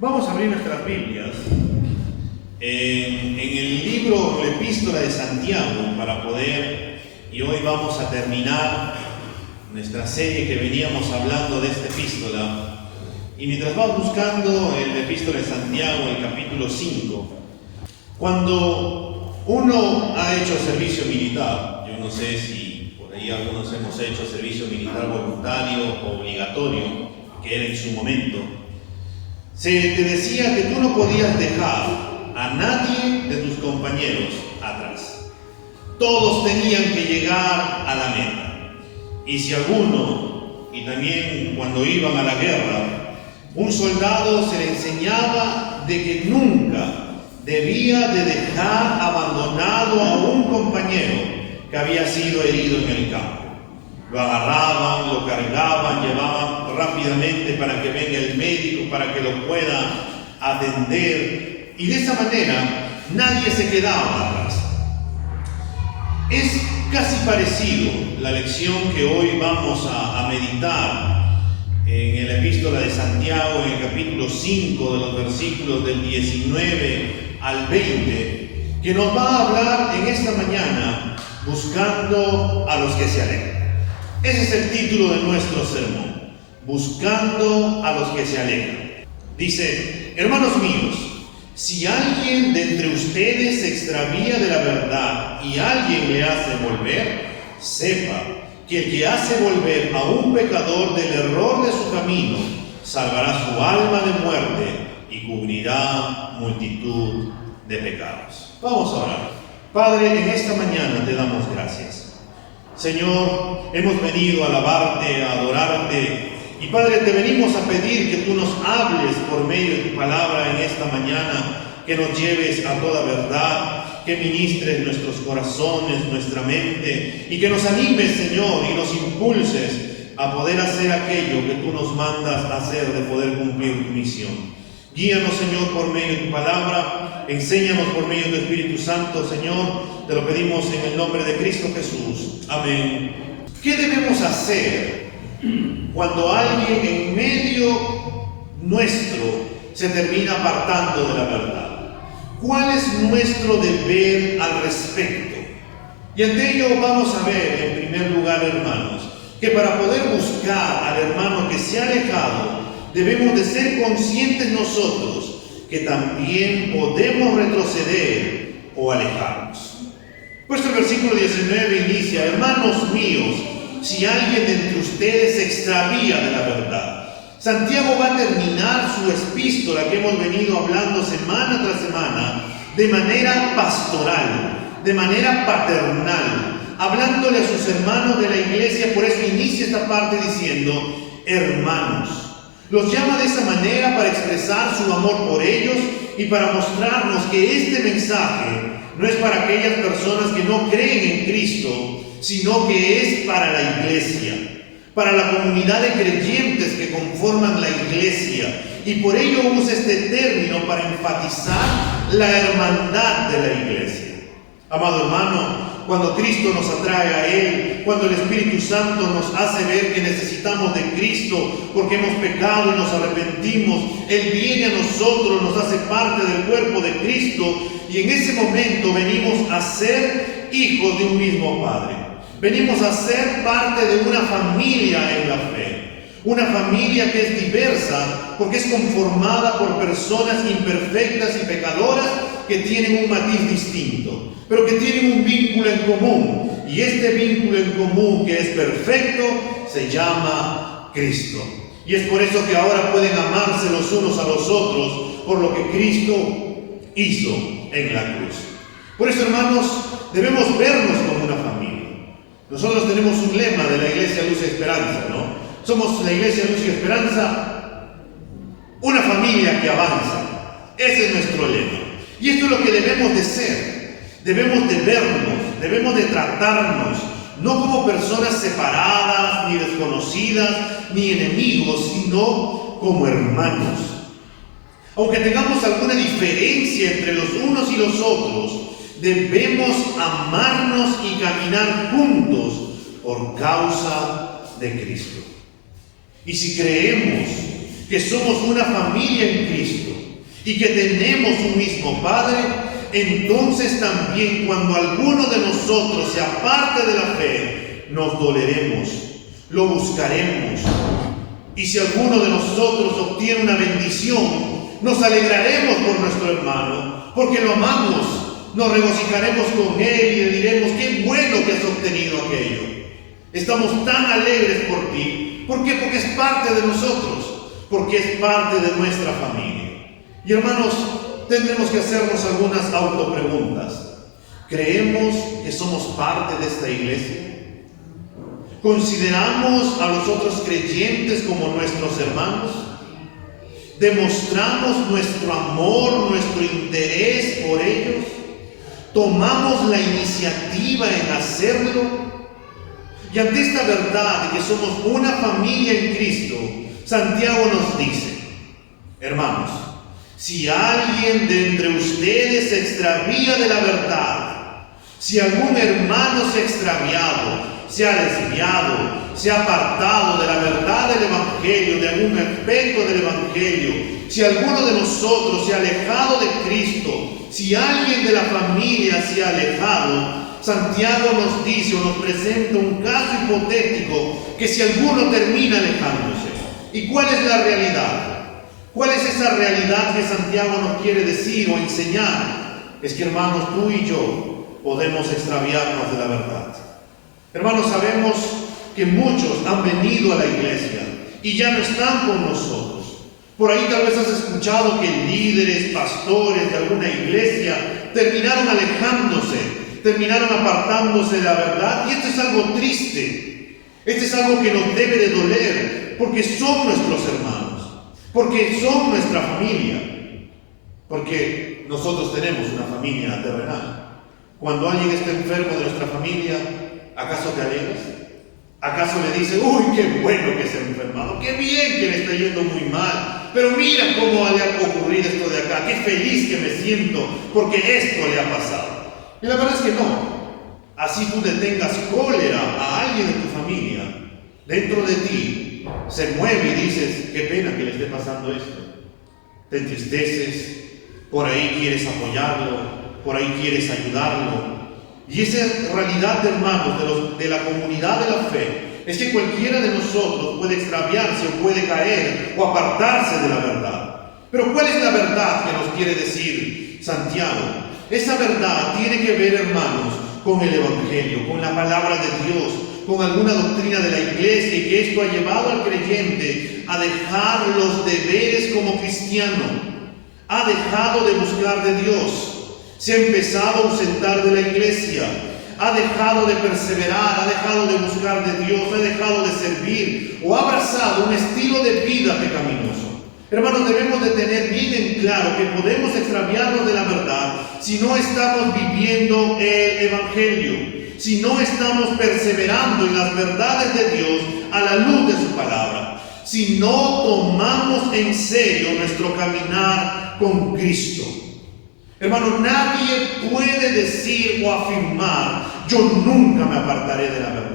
Vamos a abrir nuestras Biblias en el libro o la epístola de Santiago para poder, y hoy vamos a terminar nuestra serie que veníamos hablando de esta epístola. Y mientras vamos buscando en la epístola de Santiago, el capítulo 5, cuando uno ha hecho servicio militar, yo no sé si por ahí algunos hemos hecho servicio militar voluntario o obligatorio, que era en su momento, se te decía que tú no podías dejar a nadie de tus compañeros atrás. Todos tenían que llegar a la meta. Y si alguno, y también cuando iban a la guerra, un soldado se le enseñaba de que nunca debía de dejar abandonado a un compañero que había sido herido en el campo. Lo agarraban, lo cargaban, llevaban rápidamente para que venga el médico, para que lo pueda atender. Y de esa manera nadie se quedaba atrás. Es casi parecido la lección que hoy vamos a meditar en la epístola de Santiago, en el capítulo 5, de los versículos del 19 al 20, que nos va a hablar en esta mañana buscando a los que se alejan. Ese es el título de nuestro sermón, buscando a los que se alejan. Dice: hermanos míos, si alguien de entre ustedes se extravía de la verdad y alguien le hace volver, sepa que el que hace volver a un pecador del error de su camino, salvará su alma de muerte y cubrirá multitud de pecados. Vamos a orar. Padre, en esta mañana te damos gracias. Señor, hemos venido a alabarte, a adorarte. Y Padre, te venimos a pedir que tú nos hables por medio de tu palabra en esta mañana, que nos lleves a toda verdad, que ministres nuestros corazones, nuestra mente, y que nos animes, Señor, y nos impulses a poder hacer aquello que tú nos mandas a hacer, de poder cumplir tu misión. Guíanos, Señor, por medio de tu palabra, enséñanos por medio de tu Espíritu Santo, Señor, te lo pedimos en el nombre de Cristo Jesús. Amén. ¿Qué debemos hacer cuando alguien en medio nuestro se termina apartando de la verdad? ¿Cuál es nuestro deber al respecto? Y ante ello vamos a ver, en primer lugar, hermanos, que para poder buscar al hermano que se ha alejado, debemos de ser conscientes nosotros que también podemos retroceder o alejarnos. Pues el versículo 19 inicia: hermanos míos, si alguien de entre ustedes se extravía de la verdad. Santiago va a terminar su epístola que hemos venido hablando semana tras semana de manera pastoral, de manera paternal, hablándole a sus hermanos de la iglesia. Por eso inicia esta parte diciendo: hermanos. Los llama de esa manera para expresar su amor por ellos y para mostrarnos que este mensaje no es para aquellas personas que no creen en Cristo, sino que es para la iglesia, para la comunidad de creyentes que conforman la iglesia. Y por ello usa este término para enfatizar la hermandad de la iglesia. Amado hermano, cuando Cristo nos atrae a Él, cuando el Espíritu Santo nos hace ver que necesitamos de Cristo porque hemos pecado y nos arrepentimos, Él viene a nosotros, nos hace parte del cuerpo de Cristo, y en ese momento venimos a ser hijos de un mismo Padre. Venimos a ser parte de una familia en la fe. Una familia que es diversa porque es conformada por personas imperfectas y pecadoras que tienen un matiz distinto, pero que tienen un vínculo en común. Y este vínculo en común, que es perfecto, se llama Cristo. Y es por eso que ahora pueden amarse los unos a los otros por lo que Cristo hizo en la cruz. Por eso, hermanos, debemos vernos como una familia. Nosotros tenemos un lema de la Iglesia Luz y Esperanza, ¿no? Somos la Iglesia Luz y Esperanza, una familia que avanza. Ese es nuestro lema. Y esto es lo que debemos de ser. Debemos de vernos, debemos de tratarnos, no como personas separadas, ni desconocidas, ni enemigos, sino como hermanos. Aunque tengamos alguna diferencia entre los unos y los otros, debemos amarnos y caminar juntos por causa de Cristo. Y si creemos que somos una familia en Cristo y que tenemos un mismo Padre, entonces también cuando alguno de nosotros se aparte de la fe, nos doleremos, lo buscaremos. Y si alguno de nosotros obtiene una bendición, nos alegraremos por nuestro hermano, porque lo amamos, nos regocijaremos con él y le diremos: qué bueno que has obtenido aquello. Estamos tan alegres por ti. ¿Por qué? Porque es parte de nosotros, porque es parte de nuestra familia. Y hermanos, tendremos que hacernos algunas autopreguntas. ¿Creemos que somos parte de esta iglesia? ¿Consideramos a los otros creyentes como nuestros hermanos? ¿Demostramos nuestro amor, nuestro interés por ellos? ¿Tomamos la iniciativa en hacerlo? Y ante esta verdad de que somos una familia en Cristo, Santiago nos dice: hermanos, si alguien de entre ustedes se extravía de la verdad, si algún hermano se ha extraviado, se ha desviado, se ha apartado de la verdad del Evangelio, de algún aspecto del Evangelio, si alguno de nosotros se ha alejado de Cristo, si alguien de la familia se ha alejado, Santiago nos dice o nos presenta un caso hipotético que si alguno termina alejándose. ¿Y cuál es la realidad? ¿Cuál es esa realidad que Santiago nos quiere decir o enseñar? Es que, hermanos, tú y yo podemos extraviarnos de la verdad. Hermanos, sabemos que muchos han venido a la iglesia y ya no están con nosotros. Por ahí tal vez has escuchado que líderes, pastores de alguna iglesia terminaron alejándose, terminaron apartándose de la verdad, y esto es algo triste. Esto es algo que nos debe de doler, porque son nuestros hermanos, porque son nuestra familia, porque nosotros tenemos una familia terrenal. Cuando alguien está enfermo de nuestra familia, ¿acaso te alegras? ¿Acaso le dices: uy, qué bueno que se ha enfermado, qué bien que le está yendo muy mal, pero mira cómo le ha ocurrido esto de acá, qué feliz que me siento porque esto le ha pasado? Y la verdad es que no. Así tú le tengas cólera a alguien de tu familia, dentro de ti se mueve y dices: qué pena que le esté pasando esto. Te entristeces, por ahí quieres apoyarlo, por ahí quieres ayudarlo. Y esa realidad, hermanos, de la comunidad de la fe, es que cualquiera de nosotros puede extraviarse o puede caer o apartarse de la verdad. Pero ¿cuál es la verdad que nos quiere decir Santiago? Esa verdad tiene que ver, hermanos, con el Evangelio, con la palabra de Dios, con alguna doctrina de la iglesia, y que esto ha llevado al creyente a dejar los deberes como cristiano, ha dejado de buscar de Dios, se ha empezado a ausentar de la iglesia, ha dejado de perseverar, ha dejado de buscar de Dios, ha dejado de servir o ha abrazado un estilo de vida pecaminoso. Hermanos, debemos de tener bien en claro que podemos extraviarnos de la verdad si no estamos viviendo el Evangelio, si no estamos perseverando en las verdades de Dios a la luz de su palabra, si no tomamos en serio nuestro caminar con Cristo. Hermano, nadie puede decir o afirmar: yo nunca me apartaré de la verdad.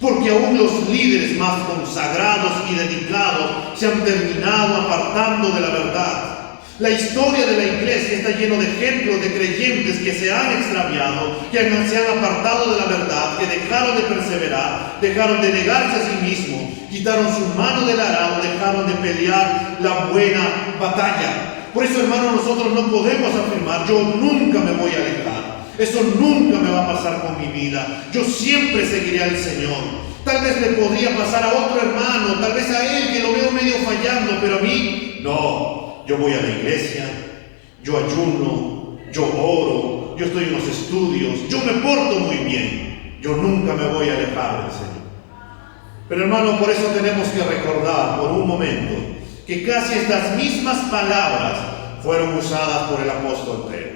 Porque aún los líderes más consagrados y dedicados se han terminado apartando de la verdad. La historia de la iglesia está llena de ejemplos de creyentes que se han extraviado, que se han apartado de la verdad, que dejaron de perseverar, dejaron de negarse a sí mismos, quitaron su mano del arado, dejaron de pelear la buena batalla. Por eso, hermano, nosotros no podemos afirmar: yo nunca me voy a alejar. Eso nunca me va a pasar con mi vida. Yo siempre seguiré al Señor. Tal vez le podría pasar a otro hermano, tal vez a él que lo veo medio fallando, pero a mí no. Yo voy a la iglesia, yo ayuno, yo oro, yo estoy en los estudios, yo me porto muy bien. Yo nunca me voy a alejar del Señor. Pero, hermano, por eso tenemos que recordar por un momento que casi estas mismas palabras fueron usadas por el apóstol Pedro.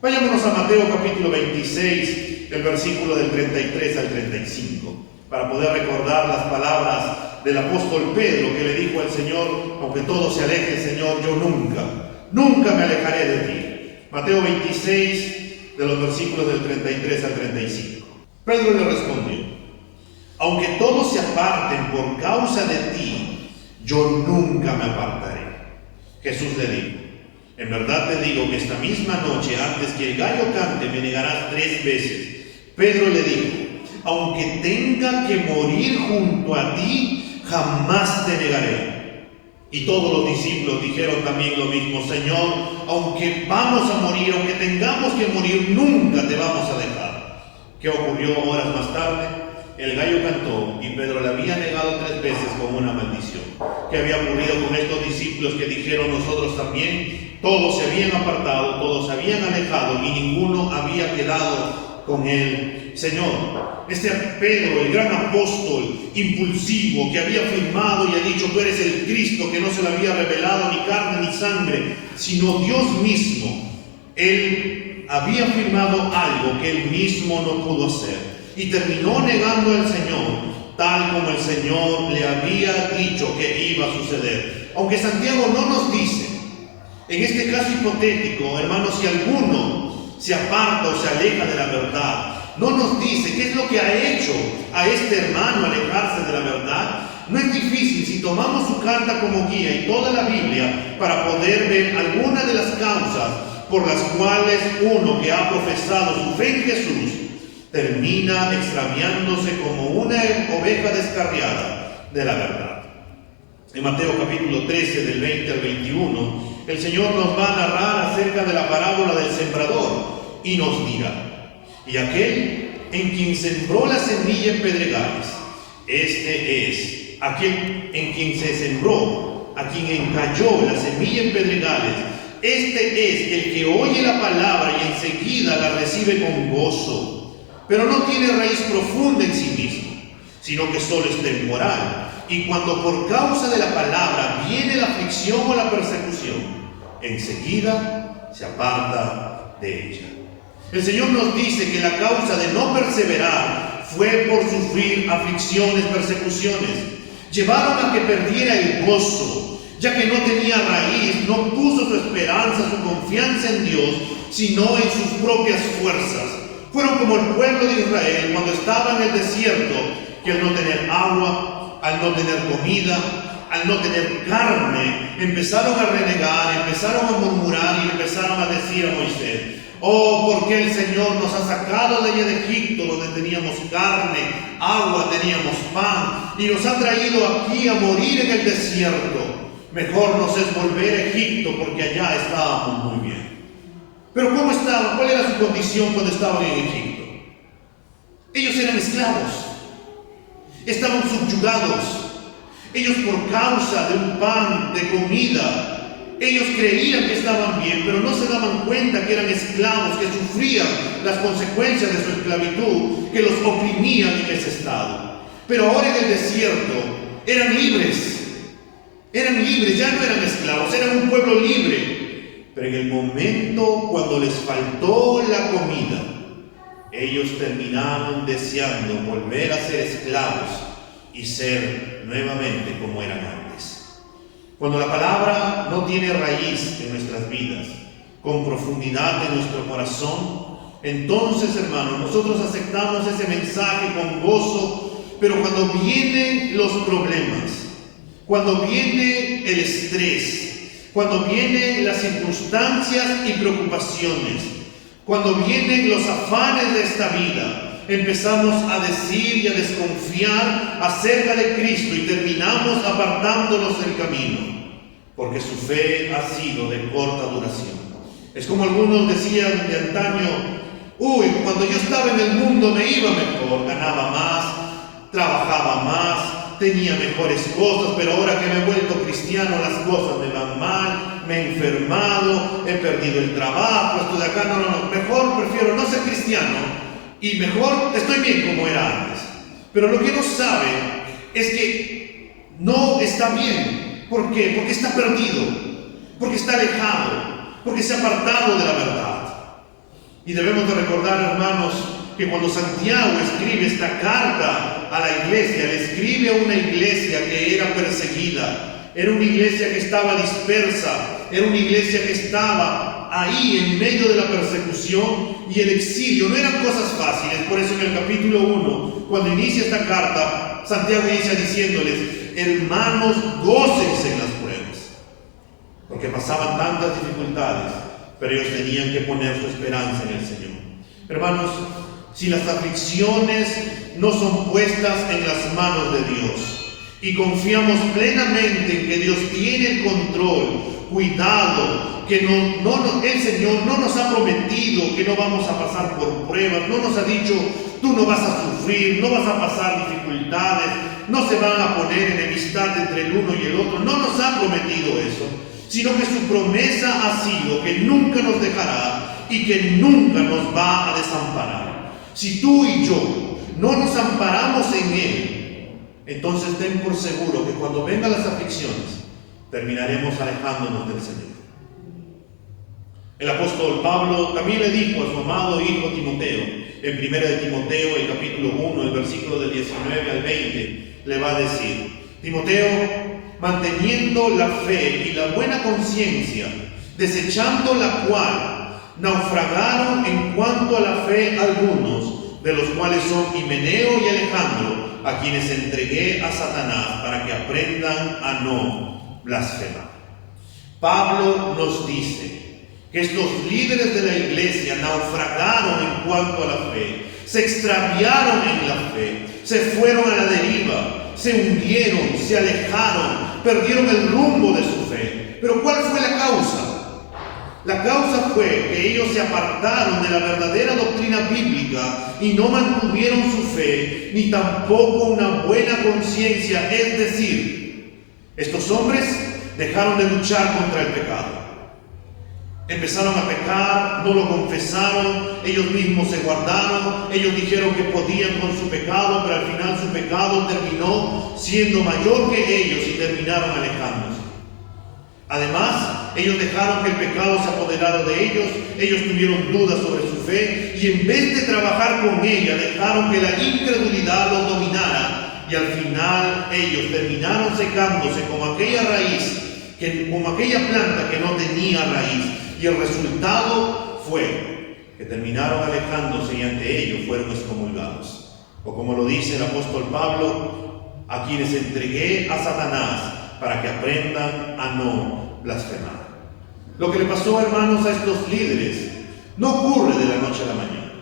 Vayámonos a Mateo capítulo 26, el versículo del 33 al 35, para poder recordar las palabras del apóstol Pedro que le dijo al Señor: aunque todo se aleje, Señor, yo nunca me alejaré de ti. Mateo 26, de los versículos del 33 al 35. Pedro le respondió: aunque todos se aparten por causa de ti, yo nunca me apartaré. Jesús le dijo, en verdad te digo que esta misma noche, antes que el gallo cante, me negarás 3 veces. Pedro le dijo, aunque tenga que morir junto a ti, jamás te negaré. Y todos los discípulos dijeron también lo mismo, Señor, aunque vamos a morir, aunque tengamos que morir, nunca te vamos a dejar. ¿Qué ocurrió horas más tarde? El gallo cantó y Pedro le había negado 3 veces con una maldición. ¿Qué había ocurrido con estos discípulos que dijeron nosotros también? Todos se habían apartado, todos se habían alejado y ninguno había quedado con el Señor. Este Pedro, el gran apóstol impulsivo que había afirmado y ha dicho, tú eres el Cristo, que no se le había revelado ni carne ni sangre, sino Dios mismo. Él había afirmado algo que él mismo no pudo hacer y terminó negando al Señor, tal como el Señor le había dicho que iba a suceder. Aunque Santiago no nos dice, en este caso hipotético, hermanos, si alguno se aparta o se aleja de la verdad, no nos dice qué es lo que ha hecho a este hermano alejarse de la verdad. No es difícil si tomamos su carta como guía y toda la Biblia para poder ver algunas de las causas por las cuales uno que ha profesado su fe en Jesús termina extraviándose como una oveja descarriada de la verdad. En Mateo capítulo 13, del 20 al 21, el Señor nos va a narrar acerca de la parábola del sembrador y nos dirá, y aquel en quien sembró la semilla en pedregales, este es aquel en quien se sembró, a quien encalló la semilla en pedregales, este es el que oye la palabra y enseguida la recibe con gozo, pero no tiene raíz profunda en sí mismo, sino que solo es temporal, y cuando por causa de la palabra viene la aflicción o la persecución, enseguida se aparta de ella. El Señor nos dice que la causa de no perseverar fue por sufrir aflicciones, persecuciones. Llevaron a que perdiera el gozo, ya que no tenía raíz, no puso su esperanza, su confianza en Dios, sino en sus propias fuerzas. Fueron como el pueblo de Israel cuando estaba en el desierto, que al no tener agua, al no tener comida, al no tener carne, empezaron a renegar, empezaron a murmurar y empezaron a decir a Moisés, oh, porque el Señor nos ha sacado de allá de Egipto, donde teníamos carne, agua, teníamos pan, y nos ha traído aquí a morir en el desierto. Mejor nos es volver a Egipto, porque allá estábamos muy bien. Pero ¿cómo estaban? ¿Cuál era su condición cuando estaban en Egipto? Ellos eran esclavos, estaban subyugados. Ellos, por causa de un pan, de comida, ellos creían que estaban bien, pero no se daban cuenta que eran esclavos, que sufrían las consecuencias de su esclavitud, que los oprimían en ese estado. Pero ahora en el desierto eran libres, ya no eran esclavos, eran un pueblo libre. Pero en el momento cuando les faltó la comida, ellos terminaron deseando volver a ser esclavos y ser nuevamente como eran antes. Cuando la palabra no tiene raíz en nuestras vidas, con profundidad en nuestro corazón, entonces, hermanos, nosotros aceptamos ese mensaje con gozo, pero cuando vienen los problemas, cuando viene el estrés, cuando vienen las circunstancias y preocupaciones, cuando vienen los afanes de esta vida, empezamos a decir y a desconfiar acerca de Cristo y terminamos apartándonos del camino, porque su fe ha sido de corta duración. Es como algunos decían de antaño, cuando yo estaba en el mundo me iba mejor, ganaba más, trabajaba más, tenía mejores cosas, pero ahora que me he vuelto cristiano las cosas me van mal, me he enfermado, he perdido el trabajo, estoy acá, mejor prefiero no ser cristiano y mejor estoy bien como era antes. Pero lo que no sabe es que no está bien. ¿Por qué? Porque está perdido, porque está alejado, porque se ha apartado de la verdad. Y debemos de recordar, hermanos, que cuando Santiago escribe esta carta a la iglesia, le escribe a una iglesia que era perseguida, era una iglesia que estaba dispersa, era una iglesia que estaba ahí en medio de la persecución y el exilio. No eran cosas fáciles. Por eso en el capítulo 1, cuando inicia esta carta, Santiago inicia diciéndoles, hermanos, gócense en las pruebas, porque pasaban tantas dificultades, pero ellos tenían que poner su esperanza en el Señor. Hermanos, si las aflicciones no son puestas en las manos de Dios y confiamos plenamente en que Dios tiene el control, cuidado, que el Señor no nos ha prometido que no vamos a pasar por pruebas, no nos ha dicho, tú no vas a sufrir, no vas a pasar dificultades, no se van a poner enemistad entre el uno y el otro, no nos ha prometido eso, sino que su promesa ha sido que nunca nos dejará y que nunca nos va a desamparar. Si tú y yo no nos amparamos en Él, entonces ten por seguro que cuando vengan las aflicciones, terminaremos alejándonos del Señor. El apóstol Pablo también le dijo a su amado hijo Timoteo, en 1 de Timoteo, el capítulo 1, el versículo del 19 al 20, le va a decir: Timoteo, manteniendo la fe y la buena conciencia, desechando la cual naufragaron en cuanto a la fe algunos, de los cuales son Himeneo y Alejandro, a quienes entregué a Satanás para que aprendan a no blasfemar. Pablo nos dice que estos líderes de la iglesia naufragaron en cuanto a la fe, se extraviaron en la fe, se fueron a la deriva, se hundieron, se alejaron, perdieron el rumbo de su fe. Pero ¿cuál fue la causa? La causa fue que ellos se apartaron de la verdadera doctrina bíblica y no mantuvieron su fe, ni tampoco una buena conciencia. Es decir, estos hombres dejaron de luchar contra el pecado. Empezaron a pecar, no lo confesaron, ellos mismos se guardaron, ellos dijeron que podían con su pecado, pero al final su pecado terminó siendo mayor que ellos y terminaron alejándose. Además, ellos dejaron que el pecado se apoderara de ellos tuvieron dudas sobre su fe y en vez de trabajar con ella, dejaron que la incredulidad los dominara y al final ellos terminaron secándose como aquella como aquella planta que no tenía raíz. Y el resultado fue que terminaron alejándose y ante ellos fueron excomulgados. O como lo dice el apóstol Pablo, a quienes entregué a Satanás para que aprendan a no blasfemar. Lo que le pasó, hermanos, a estos líderes no ocurre de la noche a la mañana.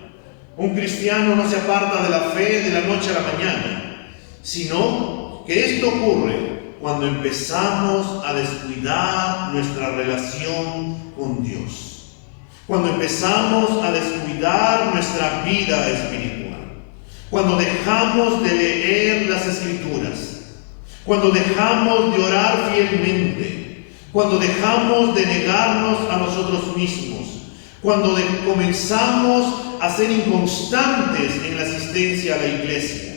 Un cristiano no se aparta de la fe de la noche a la mañana, sino que esto ocurre cuando empezamos a descuidar nuestra relación con Dios, cuando empezamos a descuidar nuestra vida espiritual, cuando dejamos de leer las Escrituras, cuando dejamos de orar fielmente, cuando dejamos de negarnos a nosotros mismos, cuando comenzamos a ser inconstantes en la asistencia a la iglesia,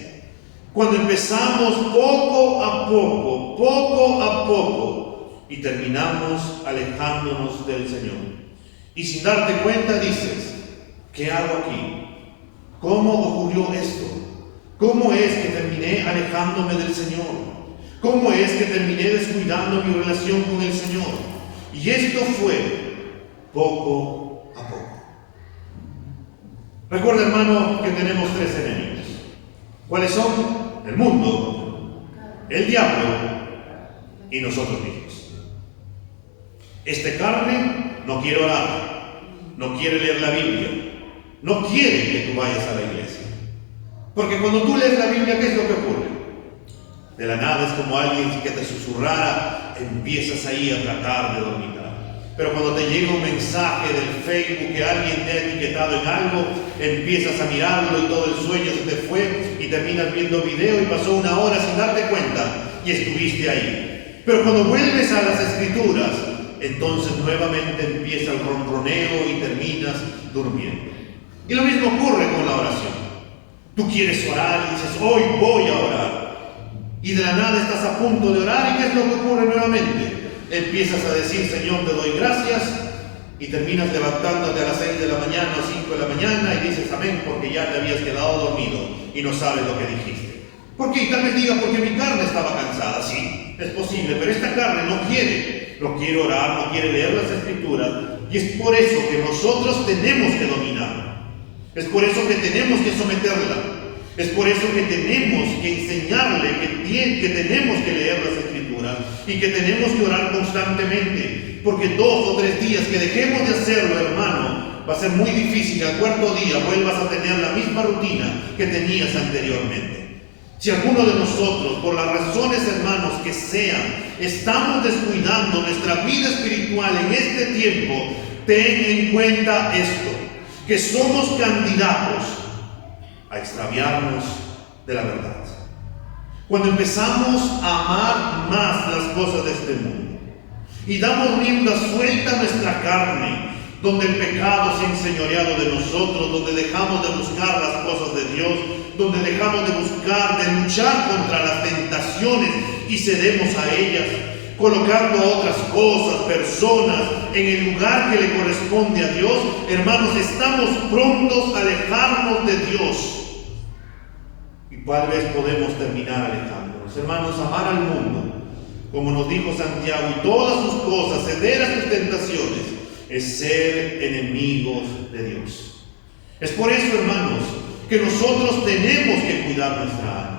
cuando empezamos poco a poco, y terminamos alejándonos del Señor. Y sin darte cuenta dices, ¿qué hago aquí? ¿Cómo ocurrió esto? ¿Cómo es que terminé alejándome del Señor? ¿Cómo es que terminé descuidando mi relación con el Señor? Y esto fue poco a poco. Recuerda, hermano, que tenemos tres enemigos. ¿Cuáles son? El mundo, el diablo y nosotros mismos. Esta carne no quiere orar, no quiere leer la Biblia, no quiere que tú vayas a la iglesia. Porque cuando tú lees la Biblia, ¿qué es lo que ocurre? De la nada es como alguien que te susurrara, empiezas ahí a tratar de dormitar. Pero cuando te llega un mensaje del Facebook que alguien te ha etiquetado en algo, empiezas a mirarlo y todo el sueño se te fue y terminas viendo video y pasó una hora sin darte cuenta y estuviste ahí. Pero cuando vuelves a las Escrituras, entonces nuevamente empieza el ronroneo y terminas durmiendo. Y lo mismo ocurre con la oración. Tú quieres orar y dices, hoy voy a orar. Y de la nada estás a punto de orar y ¿qué es lo que ocurre nuevamente? Empiezas a decir, Señor, te doy gracias, y terminas levantándote a las 6 de la mañana o 5 de la mañana y dices amén porque ya te habías quedado dormido y no sabes lo que dijiste. ¿Por qué? Y tal vez diga, porque mi carne estaba cansada. Sí, es posible, pero esta carne no quiere orar, no quiere leer las Escrituras, y es por eso que nosotros tenemos que dominarla. Es por eso que tenemos que someterla. Es por eso que tenemos que enseñarle que tenemos que leer las Escrituras y que tenemos que orar constantemente, porque 2 o 3 días que dejemos de hacerlo, hermano, va a ser muy difícil que al 4.º día vuelvas a tener la misma rutina que tenías anteriormente. Si alguno de nosotros, por las razones, hermanos, que sean, estamos descuidando nuestra vida espiritual en este tiempo, ten en cuenta esto, que somos candidatos a extraviarnos de la verdad. Cuando empezamos a amar más las cosas de este mundo y damos rienda suelta a nuestra carne, donde el pecado se ha enseñoreado de nosotros, donde dejamos de buscar las cosas de Dios, donde dejamos de buscar, de luchar contra las tentaciones y cedemos a ellas, colocando a otras cosas, personas en el lugar que le corresponde a Dios, hermanos, estamos prontos a alejarnos de Dios. Y tal vez podemos terminar alejándonos. Hermanos, amar al mundo, como nos dijo Santiago, y todas sus cosas, ceder a sus tentaciones, es ser enemigos de Dios. Es por eso, hermanos, que nosotros tenemos que cuidar nuestra alma.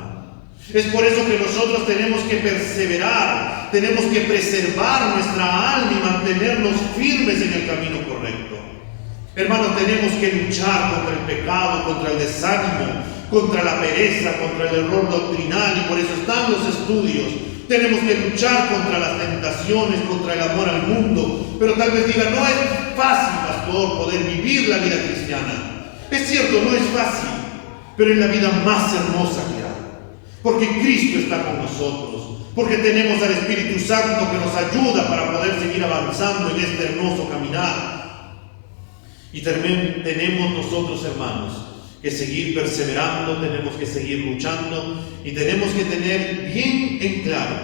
Es por eso que nosotros tenemos que perseverar, tenemos que preservar nuestra alma y mantenernos firmes en el camino correcto. Hermanos, tenemos que luchar contra el pecado, contra el desánimo, contra la pereza, contra el error doctrinal, y por eso están los estudios. Tenemos que luchar contra las tentaciones, contra el amor al mundo. Pero tal vez diga, no es fácil, pastor, poder vivir la vida cristiana. Es cierto, no es fácil, pero es la vida más hermosa que hay. Porque Cristo está con nosotros, porque tenemos al Espíritu Santo que nos ayuda para poder seguir avanzando en este hermoso caminar. Y también tenemos nosotros, hermanos, que seguir perseverando, tenemos que seguir luchando y tenemos que tener bien en claro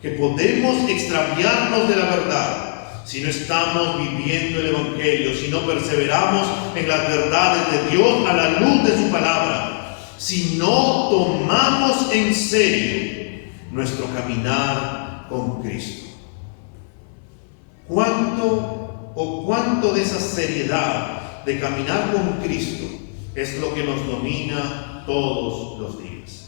que podemos extraviarnos de la verdad si no estamos viviendo el Evangelio, si no perseveramos en las verdades de Dios a la luz de su palabra, si no tomamos en serio nuestro caminar con Cristo. ¿Cuánto de esa seriedad de caminar con Cristo es lo que nos domina todos los días?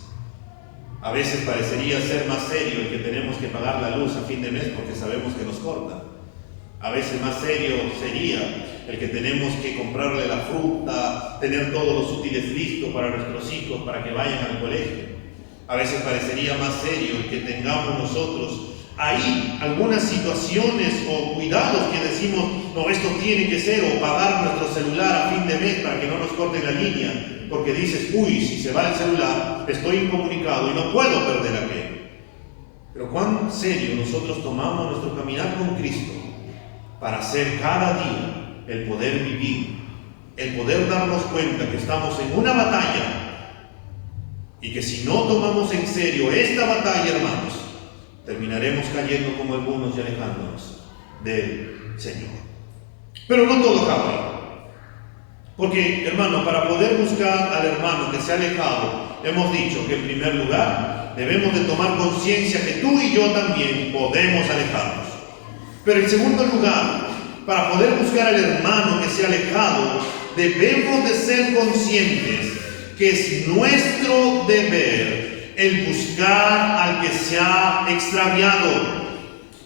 A veces parecería ser más serio el que tenemos que pagar la luz a fin de mes porque sabemos que nos corta. A veces más serio sería el que tenemos que comprarle la fruta, tener todos los útiles listos para nuestros hijos para que vayan al colegio. A veces parecería más serio el que tengamos nosotros ahí algunas situaciones o cuidados que decimos, no, esto tiene que ser, o pagar nuestro celular a fin de mes para que no nos corten la línea, porque dices, uy, si se va el celular, estoy incomunicado y no puedo perder aquello. Pero cuán serio nosotros tomamos nuestro caminar con Cristo para hacer cada día el poder vivir, el poder darnos cuenta que estamos en una batalla y que si no tomamos en serio esta batalla, hermanos, terminaremos cayendo como algunos y alejándonos del Señor. Pero no todo acaba ahí. Porque, hermano, para poder buscar al hermano que se ha alejado, hemos dicho que en primer lugar debemos de tomar conciencia que tú y yo también podemos alejarnos. Pero en segundo lugar, para poder buscar al hermano que se ha alejado, debemos de ser conscientes que es nuestro deber el buscar al que se ha extraviado.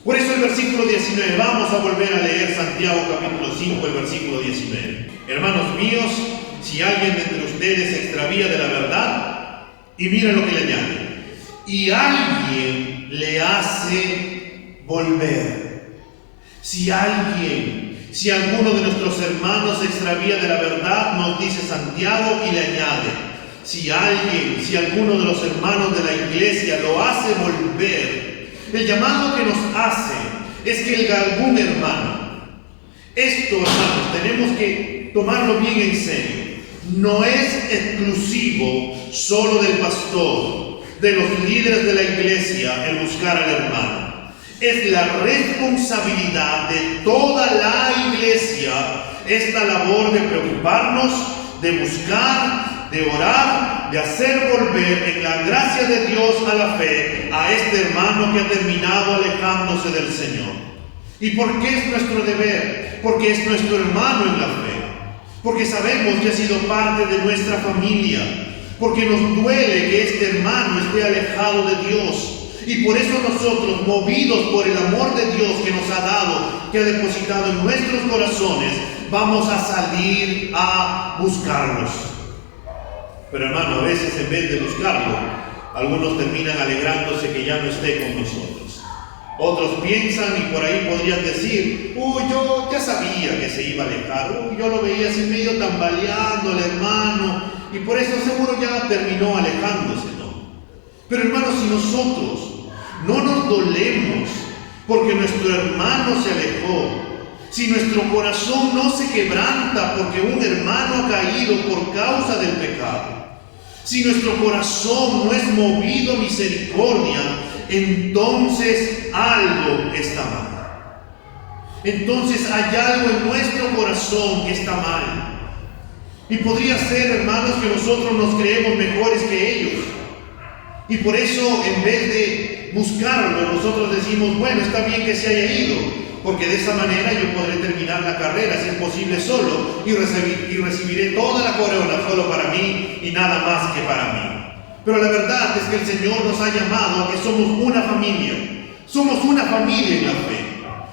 Por eso el versículo 19, vamos a volver a leer Santiago capítulo 5, el versículo 19. Hermanos míos, si alguien de entre ustedes se extravía de la verdad, y mira lo que le añade, y alguien le hace volver. Si alguno de nuestros hermanos se extravía de la verdad, nos dice Santiago y le añade, si alguno de los hermanos de la iglesia lo hace volver, el llamado que nos hace es que algún hermano, esto, hermanos, tenemos que tomarlo bien en serio, no es exclusivo solo del pastor, de los líderes de la iglesia, el buscar al hermano. Es la responsabilidad de toda la iglesia esta labor de preocuparnos, de buscar, de orar, de hacer volver en la gracia de Dios a la fe a este hermano que ha terminado alejándose del Señor. ¿Y por qué es nuestro deber? Porque es nuestro hermano en la fe. Porque sabemos que ha sido parte de nuestra familia. porque nos duele que este hermano esté alejado de Dios. Y por eso nosotros, movidos por el amor de Dios que nos ha dado, que ha depositado en nuestros corazones, vamos a salir a buscarlos. Pero hermano, a veces en vez de buscarlo, algunos terminan alegrándose que ya no esté con nosotros. Otros piensan y por ahí podrían decir: yo ya sabía que se iba a alejar, yo lo veía así medio tambaleando el hermano, y por eso seguro ya terminó alejándose, ¿no? Pero hermanos, si nosotros no nos dolemos porque nuestro hermano se alejó, si nuestro corazón no se quebranta porque un hermano ha caído por causa del pecado, si nuestro corazón no es movido a misericordia, entonces algo está mal. Entonces hay algo en nuestro corazón que está mal. Y podría ser, hermanos, que nosotros nos creemos mejores que ellos. Y por eso, en vez de buscarlo, nosotros decimos: bueno, está bien que se haya ido, porque de esa manera yo podré terminar la carrera, si es posible, solo, y recibiré toda la corona solo para mí y nada más que para mí. Pero la verdad es que el Señor nos ha llamado a que somos una familia. Somos una familia en la fe.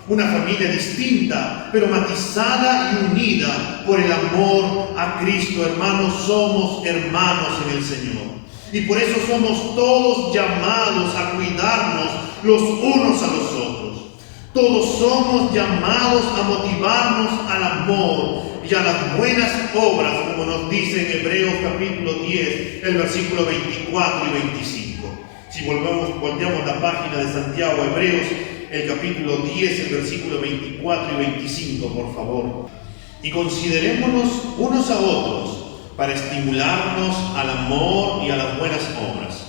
Una familia distinta, pero matizada y unida por el amor a Cristo. Hermanos, somos hermanos en el Señor. Y por eso somos todos llamados a cuidarnos los unos a los otros. Todos somos llamados a motivarnos al amor y a las buenas obras, como nos dice en Hebreos capítulo 10, el versículo 24 y 25. Si volteamos la página de Santiago, Hebreos, el capítulo 10, el versículo 24 y 25, por favor. Y considerémonos unos a otros para estimularnos al amor y a las buenas obras,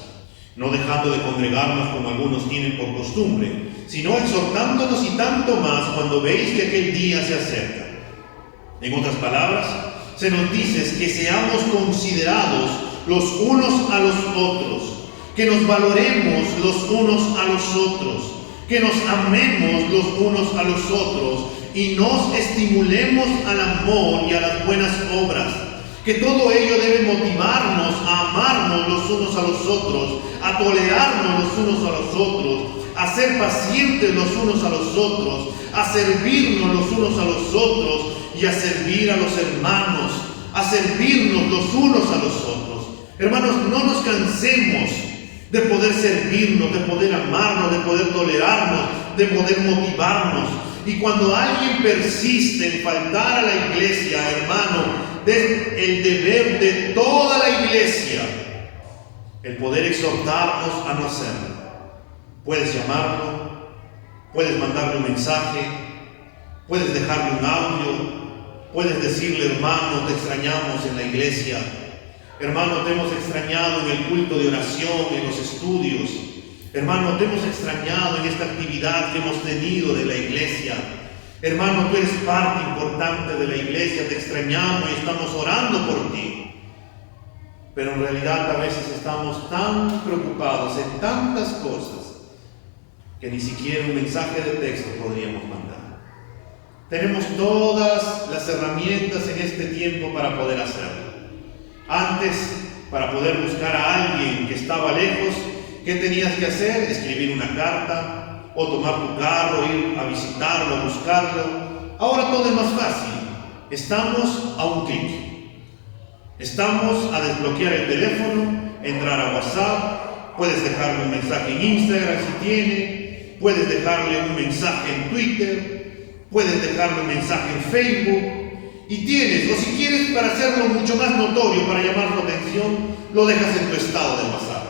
no dejando de congregarnos como algunos tienen por costumbre, sino exhortándonos, y tanto más cuando veis que aquel día se acerca. En otras palabras, se nos dice que seamos considerados los unos a los otros, que nos valoremos los unos a los otros, que nos amemos los unos a los otros y nos estimulemos al amor y a las buenas obras. Que todo ello debe motivarnos a amarnos los unos a los otros, a tolerarnos los unos a los otros, a ser pacientes los unos a los otros, a servirnos los unos a los otros y a servir a los hermanos, a servirnos los unos a los otros. Hermanos, no nos cansemos de poder servirnos, de poder amarnos, de poder tolerarnos, de poder motivarnos. Y cuando alguien persiste en faltar a la iglesia, hermano, es el deber de toda la iglesia el poder exhortarnos a no hacerlo. Puedes llamarlo, puedes mandarle un mensaje, puedes dejarle un audio, puedes decirle: hermano, te extrañamos en la iglesia, hermano, te hemos extrañado en el culto de oración, en los estudios, hermano, te hemos extrañado en esta actividad que hemos tenido de la iglesia. Hermano, tú eres parte importante de la iglesia, te extrañamos y estamos orando por ti. Pero en realidad a veces estamos tan preocupados en tantas cosas que ni siquiera un mensaje de texto podríamos mandar. Tenemos todas las herramientas en este tiempo para poder hacerlo. Antes, para poder buscar a alguien que estaba lejos, ¿qué tenías que hacer? Escribir una carta, o tomar tu carro, ir a visitarlo, a buscarlo. Ahora todo es más fácil. Estamos a un clic. Estamos a desbloquear el teléfono, entrar a WhatsApp, puedes dejarle un mensaje en Instagram si tiene, puedes dejarle un mensaje en Twitter, puedes dejarle un mensaje en Facebook, y tienes, o si quieres para hacerlo mucho más notorio, para llamar tu atención, lo dejas en tu estado de WhatsApp.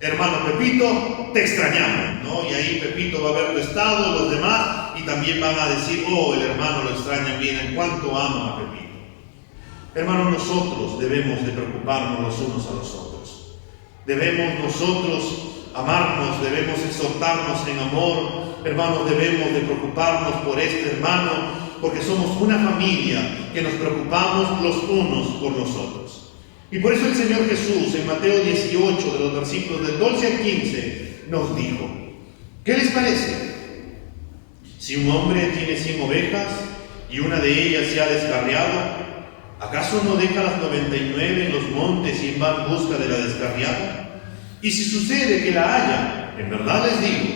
Hermano Pepito, te extrañamos, ¿no? Y ahí Pepito va a ver tu estado, los demás, y también van a decir: oh, el hermano lo extraña bien, en cuánto ama a Pepito. Hermanos, nosotros debemos de preocuparnos los unos a los otros. Debemos nosotros amarnos, debemos exhortarnos en amor. Hermanos, debemos de preocuparnos por este hermano, porque somos una familia que nos preocupamos los unos por los otros. Y por eso el Señor Jesús en Mateo 18, de los versículos del 12 al 15, nos dijo: ¿qué les parece? Si un hombre tiene 100 ovejas y una de ellas se ha descarriado, ¿Acaso no deja las 99 en los montes y va en busca de la descarriada? Y si sucede que la haya, en verdad les digo,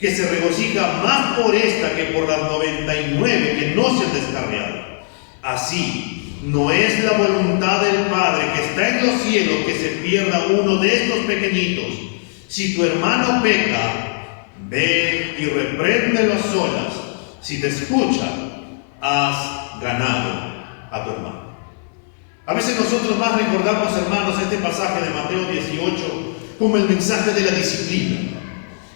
que se regocija más por esta que por las 99 que no se han descarriado. Así, no es la voluntad del Padre que está en los cielos que se pierda uno de estos pequeñitos. Si tu hermano peca, ve y repréndelo a solas. Si te escucha, has ganado a tu hermano. A veces nosotros más recordamos, hermanos, este pasaje de Mateo 18 como el mensaje de la disciplina,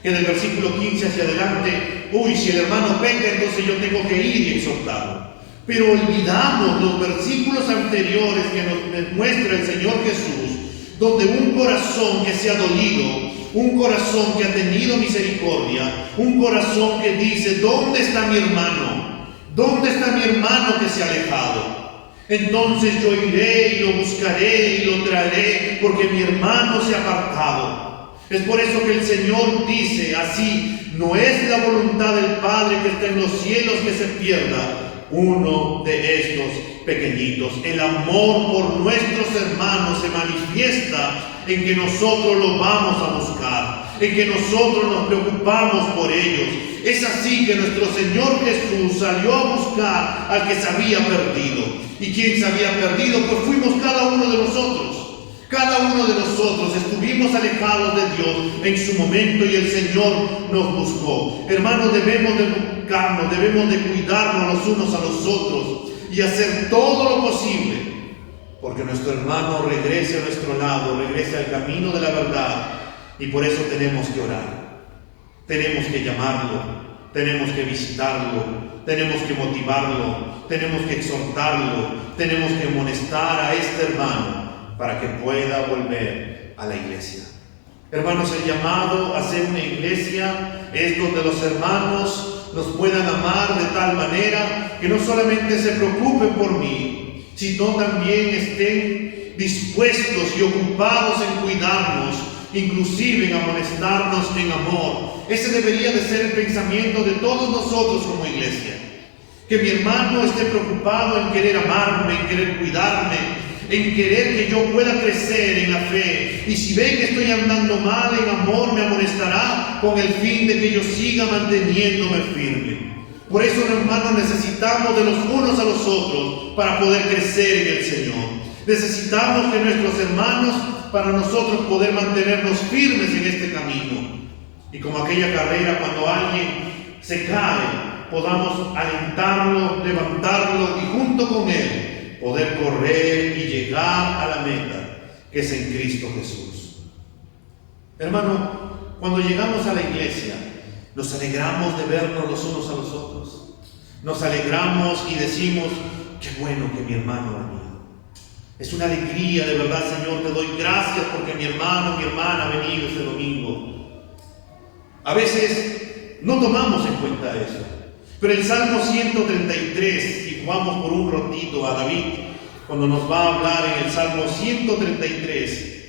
que del versículo 15 hacia adelante, si el hermano peca, entonces yo tengo que ir y exhortarlo. Pero olvidamos los versículos anteriores que nos muestra el Señor Jesús, donde un corazón que se ha dolido, un corazón que ha tenido misericordia, un corazón que dice, ¿dónde está mi hermano? ¿Dónde está mi hermano que se ha alejado? Entonces yo iré y lo buscaré y lo traeré, porque mi hermano se ha apartado. Es por eso que el Señor dice así: no es la voluntad del Padre que está en los cielos que se pierda uno de estos pequeñitos. El amor por nuestros hermanos se manifiesta en que nosotros los vamos a buscar, en que nosotros nos preocupamos por ellos. Es así que nuestro Señor Jesús salió a buscar al que se había perdido. ¿Y quién se había perdido? Pues fuimos cada uno de nosotros. Cada uno de nosotros estuvimos alejados de Dios en su momento y el Señor nos buscó. Hermanos, debemos de buscarnos, debemos de cuidarnos los unos a los otros y hacer todo lo posible porque nuestro hermano regrese a nuestro lado, regrese al camino de la verdad. Y por eso tenemos que orar, tenemos que llamarlo, tenemos que visitarlo, tenemos que motivarlo, tenemos que exhortarlo, tenemos que amonestar a este hermano para que pueda volver a la iglesia. Hermanos, el llamado a ser una iglesia es donde los hermanos nos puedan amar de tal manera que no solamente se preocupen por mí, sino también estén dispuestos y ocupados en cuidarnos, inclusive en amonestarnos en amor. Ese debería de ser el pensamiento de todos nosotros como iglesia. Que mi hermano esté preocupado en querer amarme, en querer cuidarme, en querer que yo pueda crecer en la fe. Y si ve que estoy andando mal en amor, me amonestará con el fin de que yo siga manteniéndome firme. Por eso, hermanos, necesitamos de los unos a los otros para poder crecer en el Señor. Necesitamos de nuestros hermanos para nosotros poder mantenernos firmes en este camino. Y como aquella carrera, cuando alguien se cae, podamos alentarlo, levantarlo y junto con él poder correr y llegar a la meta, que es en Cristo Jesús. Hermano, cuando llegamos a la iglesia, nos alegramos de vernos los unos a los otros. Nos alegramos y decimos: qué bueno que mi hermano ha venido. Es una alegría, de verdad, Señor, te doy gracias porque mi hermano, mi hermana ha venido este domingo. A veces no tomamos en cuenta eso. Pero el Salmo 133, y vamos por un ratito a David, cuando nos va a hablar en el Salmo 133,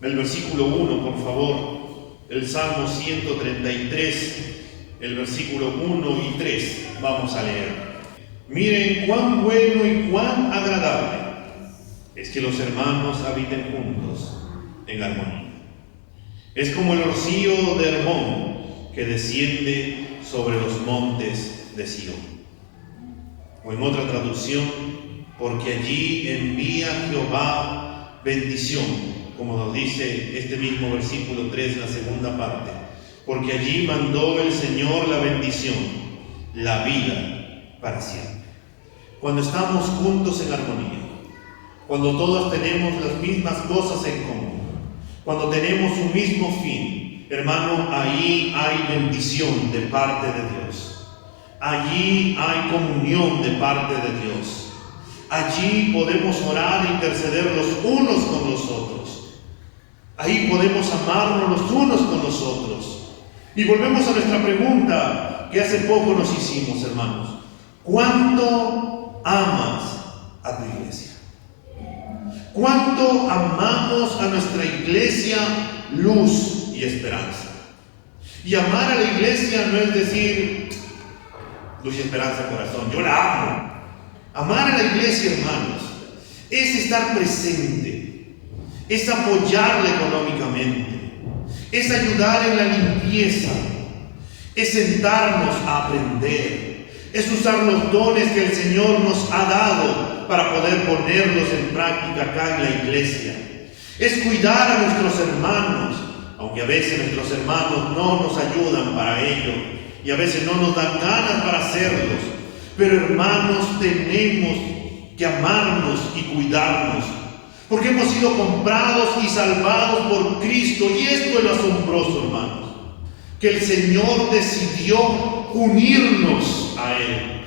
el versículo 1, por favor, el Salmo 133, el versículo 1 y 3, vamos a leer. Miren cuán bueno y cuán agradable es que los hermanos habiten juntos en armonía. Es como el rocío de Hermón que desciende sobre los montes de Sion. O en otra traducción, porque allí envía Jehová bendición, como nos dice este mismo versículo 3, la segunda parte. Porque allí mandó el Señor la bendición, la vida para siempre. Cuando estamos juntos en armonía, cuando todos tenemos las mismas cosas en común, cuando tenemos un mismo fin, hermano, ahí hay bendición de parte de Dios. Allí hay comunión de parte de Dios. Allí podemos orar e interceder los unos con los otros. Ahí podemos amarnos los unos con los otros. Y volvemos a nuestra pregunta que hace poco nos hicimos, hermanos. ¿Cuánto amas a tu iglesia? ¿Cuánto amamos a nuestra iglesia Luz y Esperanza? Y amar a la iglesia no es decir Luz y Esperanza corazón, yo la amo. Amar a la iglesia, hermanos, es estar presente, es apoyarla económicamente, es ayudar en la limpieza, es sentarnos a aprender, es usar los dones que el Señor nos ha dado para poder ponerlos en práctica acá en la iglesia. Es cuidar a nuestros hermanos, aunque a veces nuestros hermanos no nos ayudan para ello y a veces no nos dan ganas para hacerlos. Pero hermanos, tenemos que amarnos y cuidarnos, porque hemos sido comprados y salvados por Cristo. Y esto es lo asombroso, hermanos, que el Señor decidió unirnos a Él,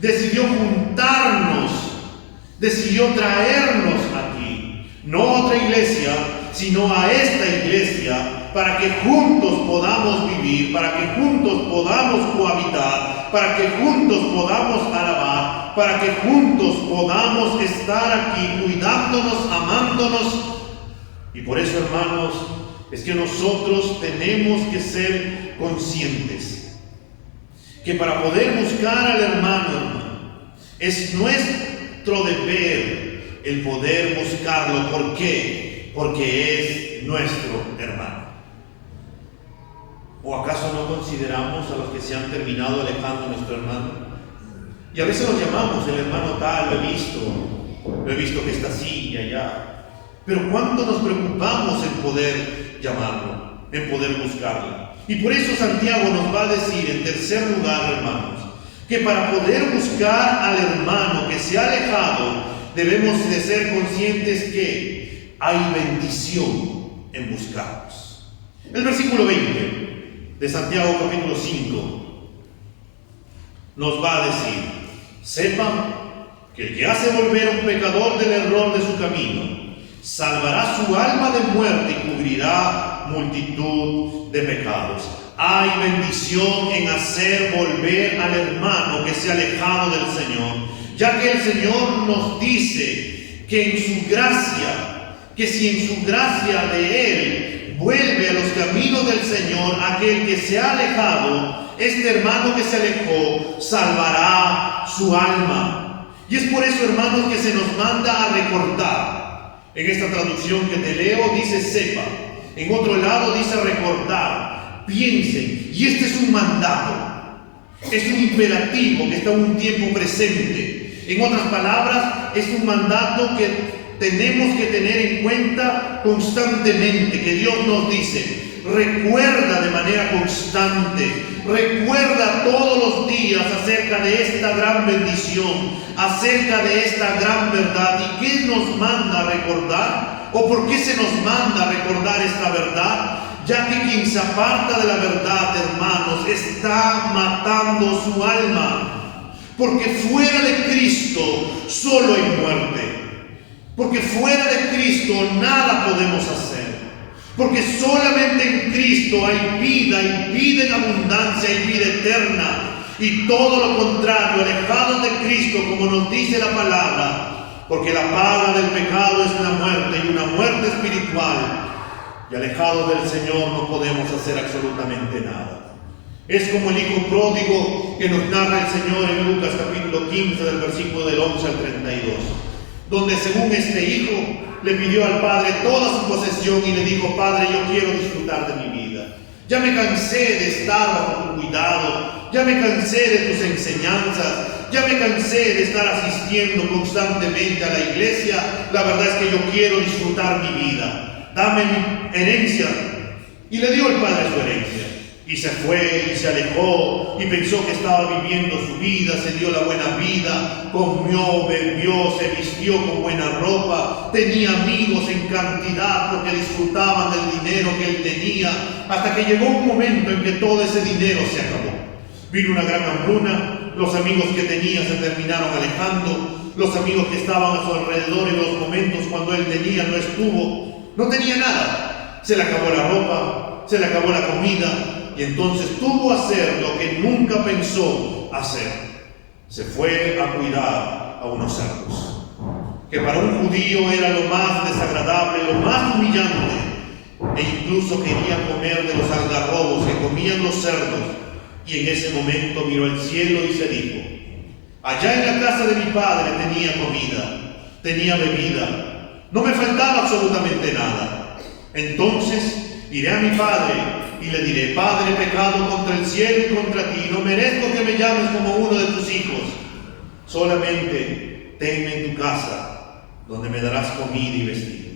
decidió juntarnos, decidió traernos aquí, no a otra iglesia, sino a esta iglesia, para que juntos podamos vivir, para que juntos podamos cohabitar, para que juntos podamos alabar, para que juntos podamos estar aquí cuidándonos, amándonos. Y por eso, hermanos, es que nosotros tenemos que ser conscientes que para poder buscar al hermano, es nuestro deber el poder buscarlo. ¿Por qué? Porque es nuestro hermano. ¿O acaso no consideramos a los que se han terminado alejando de nuestro hermano? Y a veces los llamamos el hermano tal, lo he visto que está así y allá. Pero ¿cuánto nos preocupamos en poder llamarlo, en poder buscarlo? Y por eso Santiago nos va a decir, en tercer lugar, hermanos, que para poder buscar al hermano que se ha alejado, debemos de ser conscientes que hay bendición en buscarlos. El versículo 20 de Santiago capítulo 5 nos va a decir: sepan que el que hace volver a un pecador del error de su camino, salvará su alma de muerte y cubrirá multitud de pecados. Hay bendición en hacer volver al hermano que se ha alejado del Señor, ya que el Señor nos dice que en su gracia, que si en su gracia de Él vuelve a los caminos del Señor, aquel que se ha alejado, este hermano que se alejó, salvará su alma. Y es por eso, hermanos, que se nos manda a recordar. En esta traducción que te leo dice sepa, en otro lado dice recordar, piensen. Y este es un mandato, es un imperativo que está en un tiempo presente. En otras palabras, es un mandato que tenemos que tener en cuenta constantemente, que Dios nos dice: recuerda de manera constante, recuerda todos los días acerca de esta gran bendición, acerca de esta gran verdad. ¿Y qué nos manda a recordar? ¿O por qué se nos manda a recordar esta verdad? Ya que quien se aparta de la verdad, hermanos, está matando su alma. Porque fuera de Cristo solo hay muerte. Porque fuera de Cristo nada podemos hacer. Porque solamente en Cristo hay vida, y vida en abundancia, y vida eterna. Y todo lo contrario, alejados de Cristo, como nos dice la palabra, porque la paga del pecado es la muerte, y una muerte espiritual. Y alejados del Señor no podemos hacer absolutamente nada. Es como el hijo pródigo que nos narra el Señor en Lucas capítulo 15, del versículo del 11 al 32. Donde según este hijo le pidió al padre toda su posesión y le dijo: Padre, yo quiero disfrutar de mi vida. Ya me cansé de estar bajo tu cuidado, ya me cansé de tus enseñanzas, ya me cansé de estar asistiendo constantemente a la iglesia. La verdad es que yo quiero disfrutar mi vida. Dame mi herencia. Y le dio el padre su herencia. Y se fue y se alejó y pensó que estaba viviendo su vida, se dio la buena vida, comió, bebió, se vistió con buena ropa, tenía amigos en cantidad porque disfrutaban del dinero que él tenía, hasta que llegó un momento en que todo ese dinero se acabó. Vino una gran hambruna, los amigos que tenía se terminaron alejando, los amigos que estaban a su alrededor en los momentos cuando él tenía no estuvo, no tenía nada, se le acabó la ropa, se le acabó la comida. Y entonces tuvo que hacer lo que nunca pensó hacer. Se fue a cuidar a unos cerdos, que para un judío era lo más desagradable, lo más humillante, e incluso quería comer de los algarrobos que comían los cerdos. Y en ese momento miró al cielo y se dijo: Allá en la casa de mi padre tenía comida, tenía bebida, no me faltaba absolutamente nada. Entonces iré a mi padre y le diré: Padre, he pecado contra el cielo y contra ti, no merezco que me llames como uno de tus hijos. Solamente tenme en tu casa, donde me darás comida y vestido.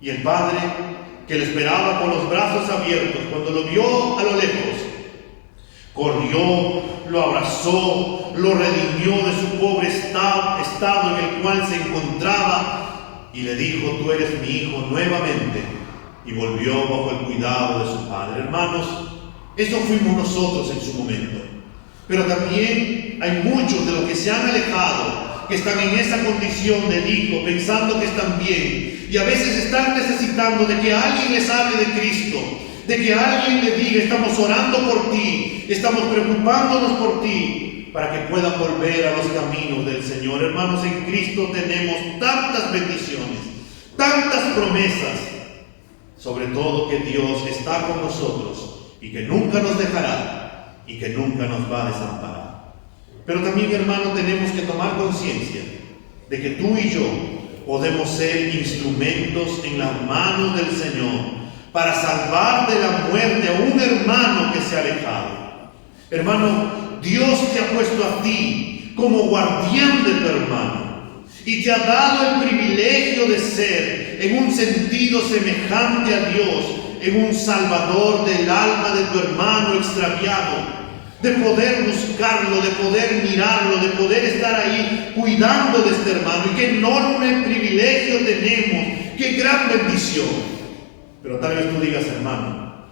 Y el padre, que le esperaba con los brazos abiertos, cuando lo vio a lo lejos, corrió, lo abrazó, lo redimió de su pobre estado en el cual se encontraba y le dijo: tú eres mi hijo nuevamente, y volvió bajo el cuidado de su padre. Hermanos, eso fuimos nosotros en su momento, pero también hay muchos de los que se han alejado, que están en esa condición del hijo, pensando que están bien, y a veces están necesitando de que alguien les hable de Cristo, de que alguien les diga: estamos orando por ti, estamos preocupándonos por ti, para que puedan volver a los caminos del Señor. Hermanos, en Cristo tenemos tantas bendiciones, tantas promesas, sobre todo que Dios está con nosotros y que nunca nos dejará y que nunca nos va a desamparar. Pero también, hermano, tenemos que tomar conciencia de que tú y yo podemos ser instrumentos en las manos del Señor para salvar de la muerte a un hermano que se ha alejado. Hermano, Dios te ha puesto a ti como guardián de tu hermano y te ha dado el privilegio de ser, en un sentido semejante a Dios, en un salvador del alma de tu hermano extraviado, de poder buscarlo, de poder mirarlo, de poder estar ahí cuidando de este hermano. Y qué enorme privilegio tenemos, qué gran bendición. Pero tal vez tú digas: hermano,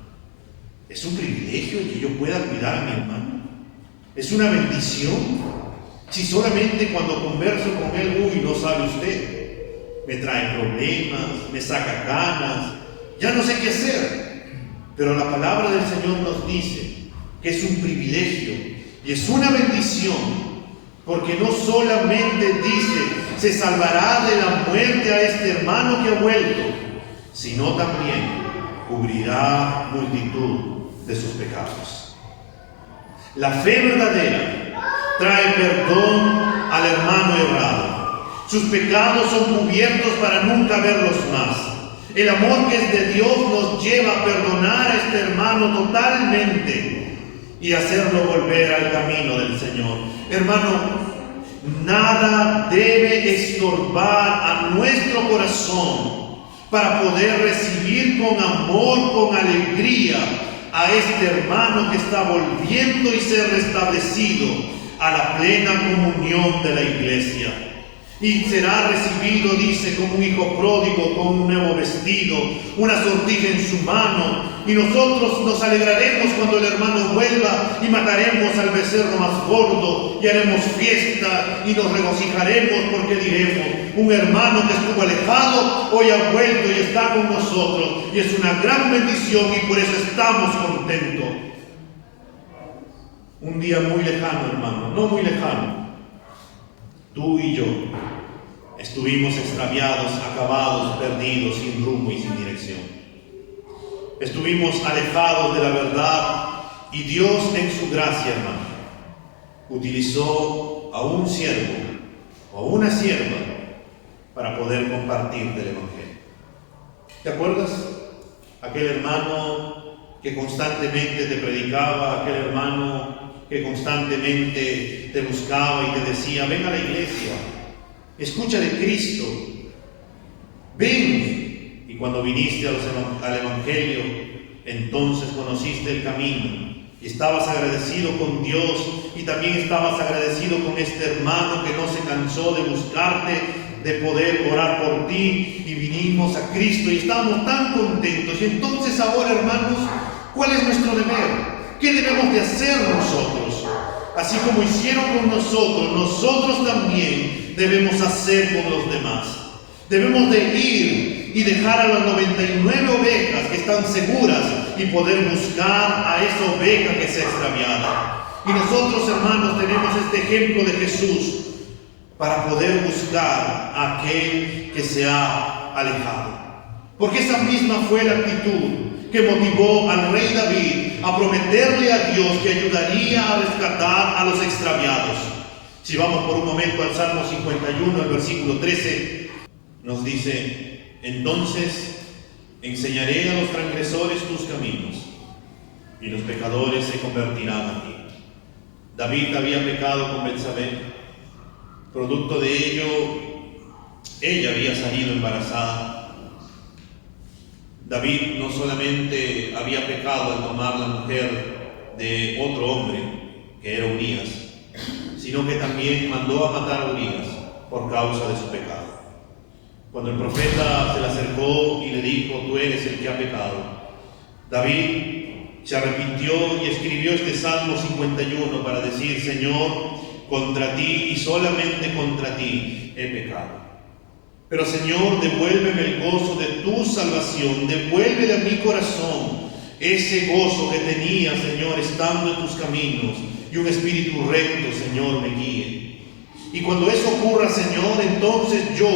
¿es un privilegio que yo pueda cuidar a mi hermano? ¿Es una bendición? Si solamente cuando converso con él, no sabe usted, me trae problemas, me saca ganas, ya no sé qué hacer. Pero la palabra del Señor nos dice que es un privilegio y es una bendición, porque no solamente dice: se salvará de la muerte a este hermano que ha vuelto, sino también cubrirá multitud de sus pecados. La fe verdadera trae perdón al hermano errado. Sus pecados son cubiertos para nunca verlos más. El amor que es de Dios nos lleva a perdonar a este hermano totalmente y hacerlo volver al camino del Señor. Hermano, nada debe estorbar a nuestro corazón para poder recibir con amor, con alegría a este hermano que está volviendo y ser restablecido a la plena comunión de la iglesia. Y será recibido, dice, como un hijo pródigo, con un nuevo vestido, una sortija en su mano. Y nosotros nos alegraremos cuando el hermano vuelva y mataremos al becerro más gordo y haremos fiesta y nos regocijaremos, porque diremos: un hermano que estuvo alejado hoy ha vuelto y está con nosotros, y es una gran bendición, y por eso estamos contentos. Un día muy lejano, hermano, no muy lejano, tú y yo estuvimos extraviados, acabados, perdidos, sin rumbo y sin dirección. Estuvimos alejados de la verdad, y Dios, en su gracia, hermano, utilizó a un siervo o a una sierva para poder compartir del Evangelio. ¿Te acuerdas? Aquel hermano que constantemente te predicaba, aquel hermano que constantemente te buscaba y te decía: ven a la iglesia, escucha de Cristo, ven. Y cuando viniste al Evangelio, entonces conociste el camino y estabas agradecido con Dios, y también estabas agradecido con este hermano que no se cansó de buscarte, de poder orar por ti, y vinimos a Cristo y estamos tan contentos. Y entonces ahora, hermanos, ¿cuál es nuestro deber? ¿Qué debemos de hacer nosotros? Así como hicieron con nosotros, nosotros también debemos hacer con los demás. Debemos de ir y dejar a las 99 ovejas que están seguras y poder buscar a esa oveja que se ha extraviado. Y nosotros, hermanos, tenemos este ejemplo de Jesús para poder buscar a aquel que se ha alejado. Porque esa misma fue la actitud que motivó al rey David a prometerle a Dios que ayudaría a rescatar a los extraviados. Si vamos por un momento al Salmo 51, el versículo 13, nos dice: entonces enseñaré a los transgresores tus caminos, y los pecadores se convertirán a ti. David había pecado con Betsabé. Producto de ello, ella había salido embarazada. David no solamente había pecado al tomar la mujer de otro hombre, que era Urías, sino que también mandó a matar a Urías por causa de su pecado. Cuando el profeta se le acercó y le dijo: tú eres el que ha pecado, David se arrepintió y escribió este Salmo 51 para decir: Señor, contra ti y solamente contra ti he pecado. Pero Señor, devuélveme el gozo de tu salvación, devuélvele a mi corazón ese gozo que tenía, Señor, estando en tus caminos, y un espíritu recto, Señor, me guíe. Y cuando eso ocurra, Señor, entonces yo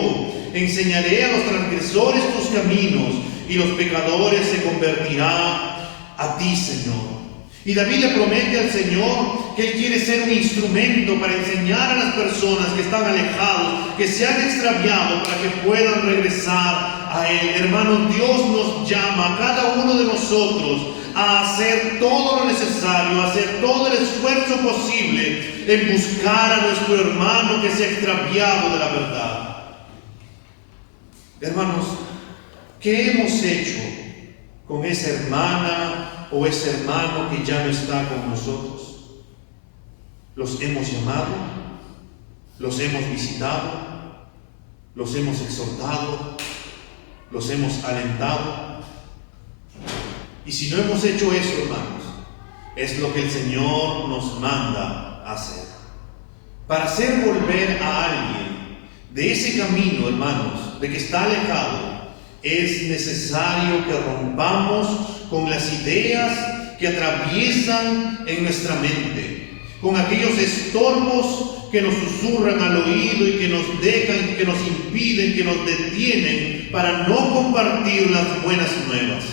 enseñaré a los transgresores tus caminos, y los pecadores se convertirán a ti, Señor. Y David le promete al Señor que Él quiere ser un instrumento para enseñar a las personas que están alejados, que se han extraviado, para que puedan regresar a Él. Hermanos, Dios nos llama a cada uno de nosotros a hacer todo lo necesario, a hacer todo el esfuerzo posible en buscar a nuestro hermano que se ha extraviado de la verdad. Hermanos, ¿qué hemos hecho con esa hermana o ese hermano que ya no está con nosotros? ¿Los hemos llamado? ¿Los hemos visitado? ¿Los hemos exhortado? ¿Los hemos alentado? Y si no hemos hecho eso, hermanos, es lo que el Señor nos manda hacer. Para hacer volver a alguien de ese camino, hermanos, de que está alejado, es necesario que rompamos con las ideas que atraviesan en nuestra mente, con aquellos estorbos que nos susurran al oído y que nos dejan, que nos impiden, que nos detienen para no compartir las buenas nuevas.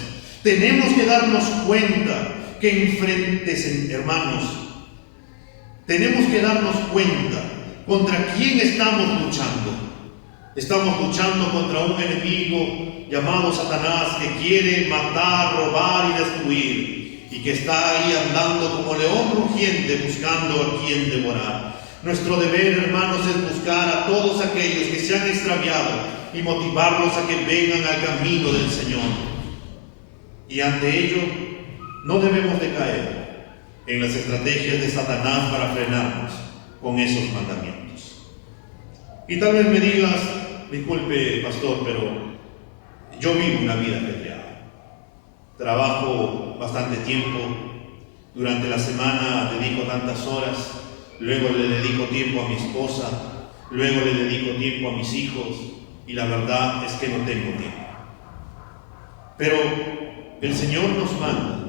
Tenemos que darnos cuenta que hermanos, tenemos que darnos cuenta contra quién estamos luchando. Estamos luchando contra un enemigo llamado Satanás, que quiere matar, robar y destruir, y que está ahí andando como león rugiente buscando a quien devorar. Nuestro deber, hermanos, es buscar a todos aquellos que se han extraviado y motivarlos a que vengan al camino del Señor. Y ante ello, no debemos de caer en las estrategias de Satanás para frenarnos con esos mandamientos. Y tal vez me digas: disculpe, pastor, pero yo vivo una vida ajetreada. Trabajo bastante tiempo. Durante la semana dedico tantas horas. Luego le dedico tiempo a mi esposa. Luego le dedico tiempo a mis hijos. Y la verdad es que no tengo tiempo. Pero el Señor nos manda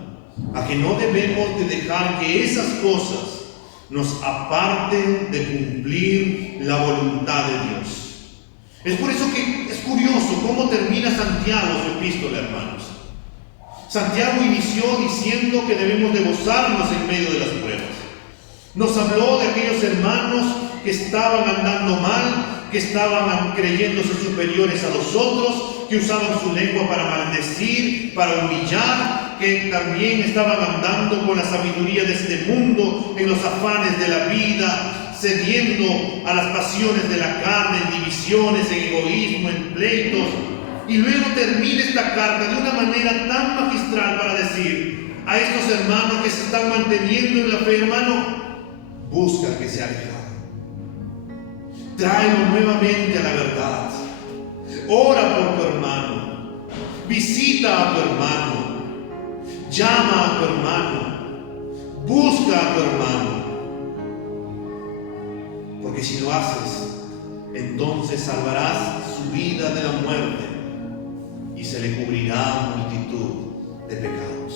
a que no debemos de dejar que esas cosas nos aparten de cumplir la voluntad de Dios. Es por eso que es curioso cómo termina Santiago su epístola, hermanos. Santiago inició diciendo que debemos de gozarnos en medio de las pruebas. Nos habló de aquellos hermanos que estaban andando mal, que estaban creyéndose superiores a los otros, que usaban su lengua para maldecir, para humillar, que también estaban andando con la sabiduría de este mundo, en los afanes de la vida, cediendo a las pasiones de la carne, en divisiones, en egoísmo, en pleitos. Y luego termina esta carta de una manera tan magistral para decir a estos hermanos que se están manteniendo en la fe: hermano, busca al que se ha alejado. Tráelo nuevamente a la verdad. Ora por tu hermano. Visita a tu hermano. Llama a tu hermano. Busca a tu hermano. Porque si lo haces, entonces salvarás su vida de la muerte y se le cubrirá multitud de pecados.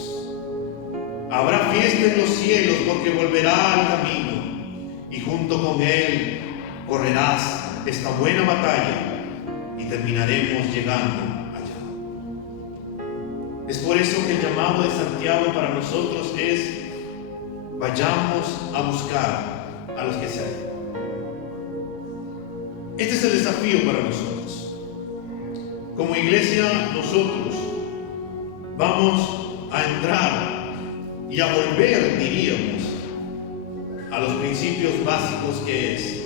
Habrá fiesta en los cielos porque volverá al camino y junto con él correrás esta buena batalla y terminaremos llegando allá. Es por eso que el llamado de Santiago para nosotros es: vayamos a buscar a los que se han ido. Este es el desafío para nosotros. Como iglesia, nosotros vamos a entrar y a volver, diríamos, a los principios básicos que es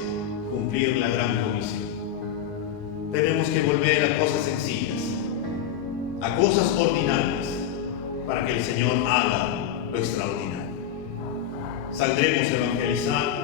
cumplir la gran comisión. Tenemos que volver a cosas sencillas, a cosas ordinarias, para que el Señor haga lo extraordinario. Saldremos a evangelizar.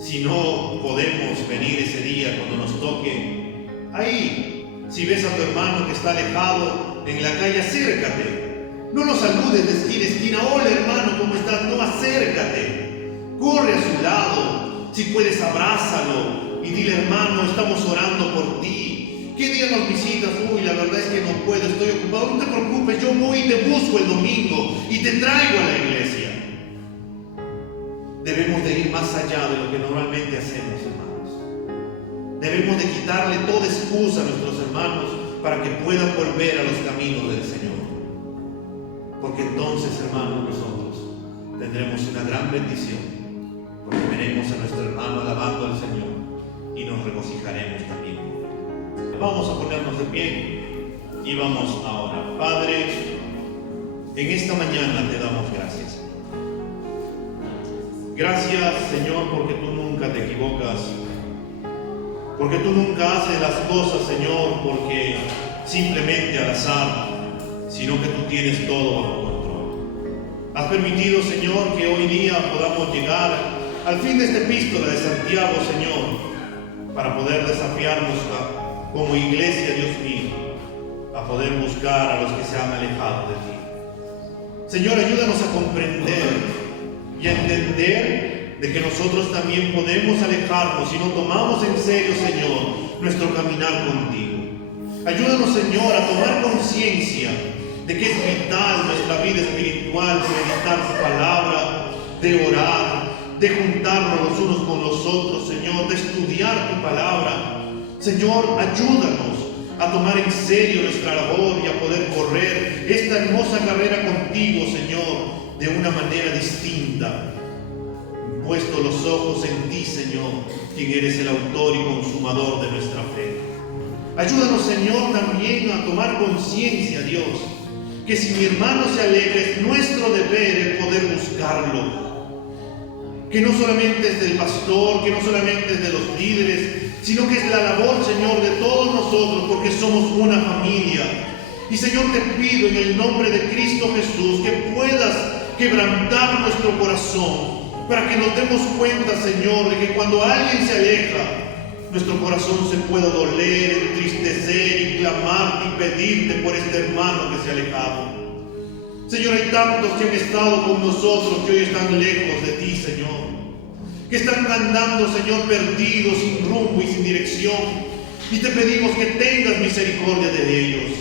Si no podemos venir ese día cuando nos toque, ahí, si ves a tu hermano que está alejado en la calle, acércate. No lo saludes de esquina a esquina. Hola hermano, ¿cómo estás? No, acércate. Corre a su lado. Si puedes, abrázalo y dile: hermano, estamos orando por ti. ¿Qué día nos visitas? Uy, la verdad es que no puedo, estoy ocupado. No te preocupes, yo voy y te busco el domingo y te traigo a la iglesia. Debemos de ir más allá de lo que normalmente hacemos, hermanos. Debemos de quitarle toda excusa a nuestros hermanos para que puedan volver a los caminos del Señor. Porque entonces, hermanos, nosotros tendremos una gran bendición, porque veremos a nuestro hermano alabando al Señor y nos regocijaremos también. Vamos a ponernos de pie y vamos a orar. Padre, en esta mañana te damos gracias. Gracias, Señor, porque tú nunca te equivocas, porque tú nunca haces las cosas, Señor, porque simplemente al azar, sino que tú tienes todo bajo control. Has permitido, Señor, que hoy día podamos llegar al fin de esta epístola de Santiago, Señor, para poder desafiarnos como iglesia, Dios mío, a poder buscar a los que se han alejado de ti. Señor, ayúdanos a comprender y a entender de que nosotros también podemos alejarnos si no tomamos en serio, Señor, nuestro caminar contigo. Ayúdanos, Señor, a tomar conciencia de que es vital nuestra vida espiritual, de meditar tu palabra, de orar, de juntarnos los unos con los otros, Señor, de estudiar tu palabra. Señor, ayúdanos a tomar en serio nuestra labor y a poder correr esta hermosa carrera contigo, Señor, de una manera distinta, puesto los ojos en ti, Señor, quien eres el autor y consumador de nuestra fe. Ayúdanos, Señor, también a tomar conciencia, Dios, que si mi hermano se aleja, es nuestro deber el poder buscarlo. Que no solamente es del pastor, que no solamente es de los líderes, sino que es la labor, Señor, de todos nosotros, porque somos una familia. Y, Señor, te pido en el nombre de Cristo Jesús que puedas quebrantar nuestro corazón, para que nos demos cuenta, Señor, de que cuando alguien se aleja, nuestro corazón se pueda doler, entristecer y clamar y pedirte por este hermano que se ha alejado. Señor, hay tantos que han estado con nosotros que hoy están lejos de ti, Señor, que están andando, Señor, perdidos, sin rumbo y sin dirección, y te pedimos que tengas misericordia de ellos.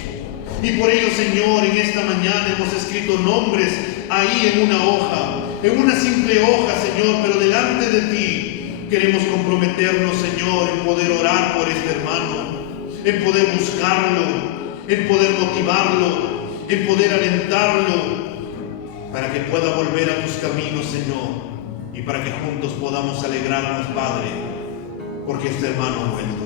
Y por ello, Señor, en esta mañana hemos escrito nombres ahí en una hoja, en una simple hoja, Señor, pero delante de ti queremos comprometernos, Señor, en poder orar por este hermano, en poder buscarlo, en poder motivarlo, en poder alentarlo, para que pueda volver a tus caminos, Señor, y para que juntos podamos alegrarnos, Padre, porque este hermano ha vuelto.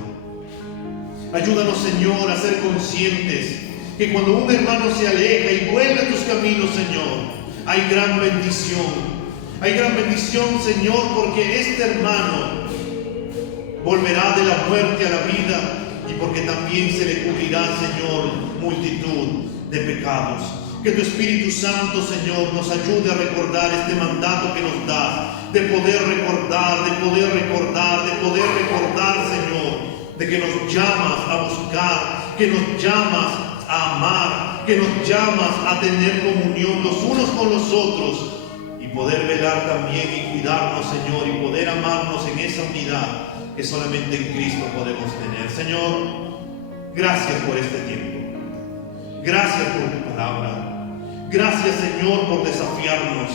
Ayúdanos, Señor, a ser conscientes que cuando un hermano se aleja y vuelve a tus caminos, Señor, hay gran bendición. Hay gran bendición, Señor, porque este hermano volverá de la muerte a la vida y porque también se le cubrirá, Señor, multitud de pecados. Que tu Espíritu Santo, Señor, nos ayude a recordar este mandato que nos da, de poder recordar, Señor, de que nos llamas a buscar, que nos llamas a amar, que nos llamas a tener comunión los unos con los otros y poder velar también y cuidarnos, Señor, y poder amarnos en esa unidad que solamente en Cristo podemos tener. Señor, gracias por este tiempo. Gracias por tu palabra. Gracias, Señor, por desafiarnos.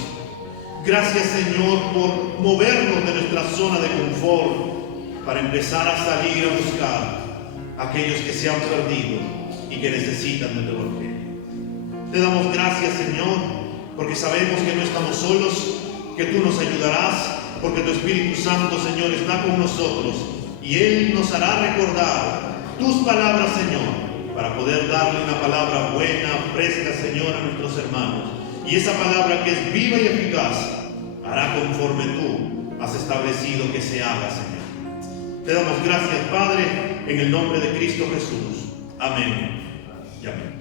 Gracias, Señor, por movernos de nuestra zona de confort para empezar a salir a buscar a aquellos que se han perdido y que necesitan de tu evangelio. Te damos gracias, Señor, porque sabemos que no estamos solos, que tú nos ayudarás, porque tu Espíritu Santo, Señor, está con nosotros y Él nos hará recordar tus palabras, Señor, para poder darle una palabra buena, fresca, Señor, a nuestros hermanos. Y esa palabra que es viva y eficaz hará conforme tú has establecido que se haga, Señor. Te damos gracias, Padre, en el nombre de Cristo Jesús. Amén y amén.